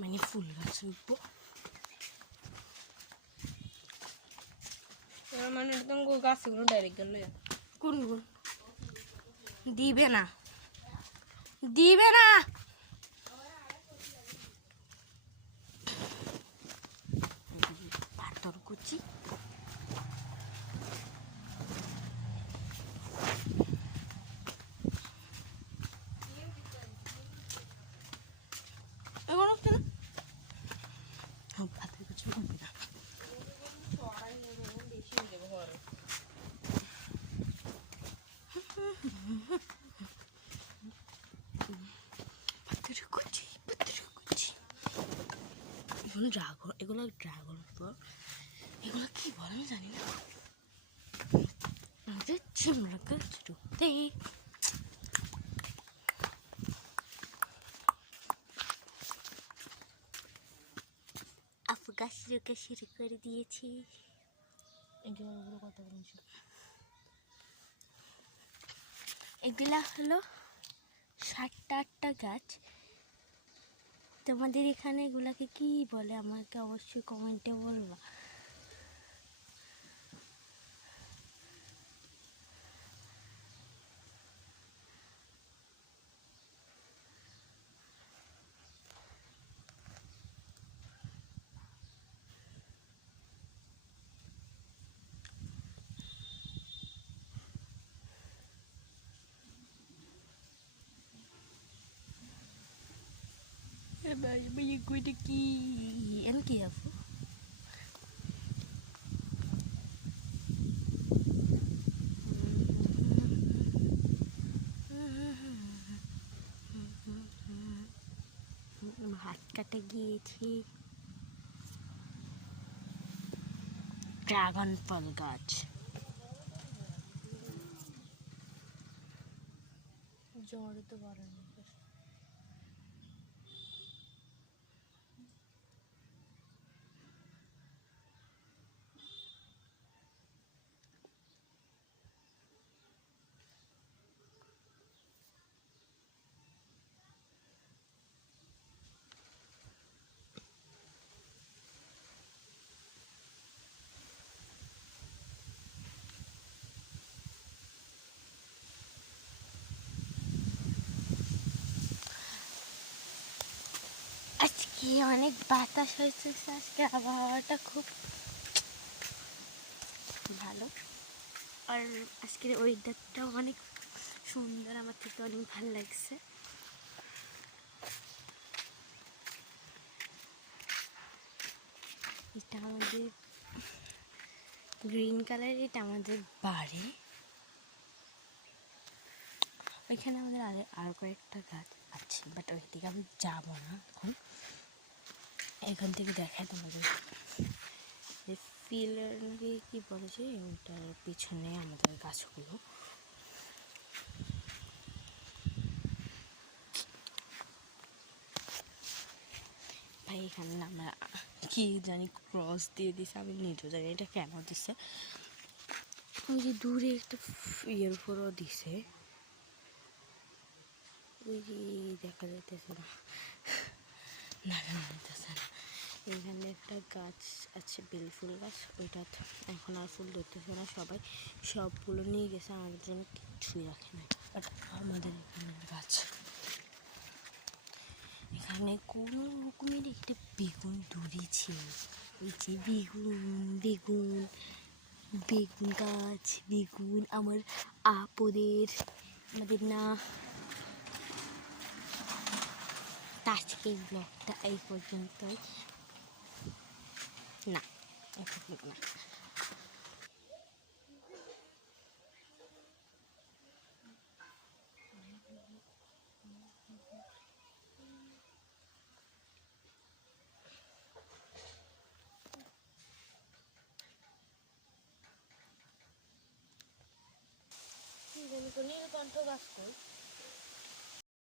মানে ফুল গাছ উঠবো। মানে একদম গাছগুলো ডাইরেক্ট গেল কোন গুণ দিবে না, দিবে না। পাথর কুচি পাথর কুচি বলবি না। ড্রাগন, এগুলো ড্রাগন ফল, এগুলো কি বলে আমি জানি না। আমাদের চিমড়া গাছ ঢুকতে আপু গাছ রোকা শুরু করে দিয়েছি। এগুলা হলো 7টা-8টা গাছ। তোমাদের এখানে এগুলাকে কি বলে আমাকে অবশ্যই কমেন্টে বলবা। এগুলো কি এন কি আপু? হাত কাটে গিয়েছি। ড্রাগন ফল গাছ জ্বরে তো পারে না। আজকে অনেক বাতাস হয়েছে, আজকে আবহাওয়াটা খুব ভালো। আর আজকের ওয়েদারটাও অনেক সুন্দর, আমার থেকে অনেক ভালো লাগছে। এটা আমাদের গ্রিন কালার, এটা আমাদের বাড়ি। ওইখানে আমাদের আর কয়েকটা গাছ আছে, বাট ওইদিকে আমি যাবো না এখন। এখান থেকে দেখায় তোমাদের ফিলার নাকি কি বলেছে, ওটার পিছনে আমাদের গাছগুলো। ভাই এখানে আমরা কি জানি ক্রস দিয়ে দিছে, আমি নিজেও জানি এটা কেন দিছে। ওই যে দূরে একটা ইয়ের উপরও দিছে, ওই যে দেখা যাইতেছে না, না যাইতেছে না। এখানে একটা গাছ আছে বেল ফুল গাছ, ওইটা এখন আর ফুল ধরতেছে না, সবাই সবগুলো নিয়ে গেছে, আমাদের জন্য কিচ্ছুই রাখে না। বাট আমাদের এখানে গাছ, এখানে কোনো রকমের একটা বেগুন ধরেছে। ওই যে বেগুন বেগুন বেগুন গাছ, বেগুন আমার আপদের, আমাদের না। আজকের ব্লগটা এই পর্যন্তই, না না। নীলকণ্ঠ গাছ কই?